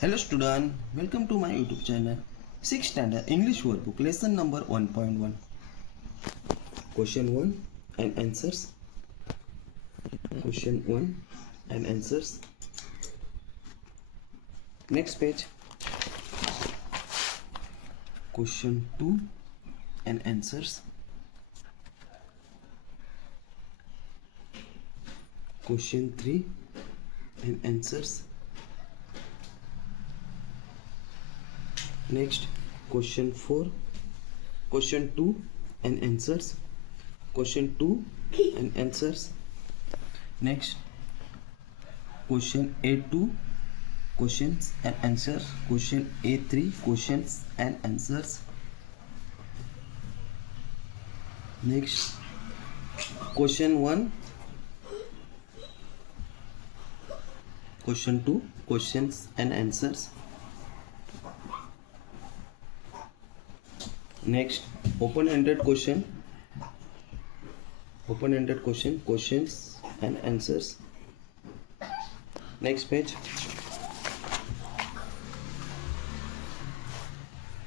Hello student, welcome to my YouTube channel. 6th standard English workbook lesson number 1.1. Question 1 and answers. Question 1 and answers. Next page. Question 2 and answers. Question 3 and answers. Next, question 4, question 2 and answers. Question 2 and answers. Next, question A2, questions and answers. Question A3, questions and answers. Next, question 1, question 2, questions and answers. Next, open-ended question, questions and answers. Next page.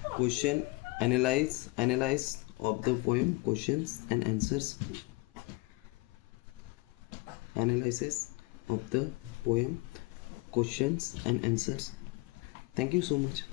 Question analyze of the poem, questions and answers. Analysis of the poem, questions and answers. Thank you so much.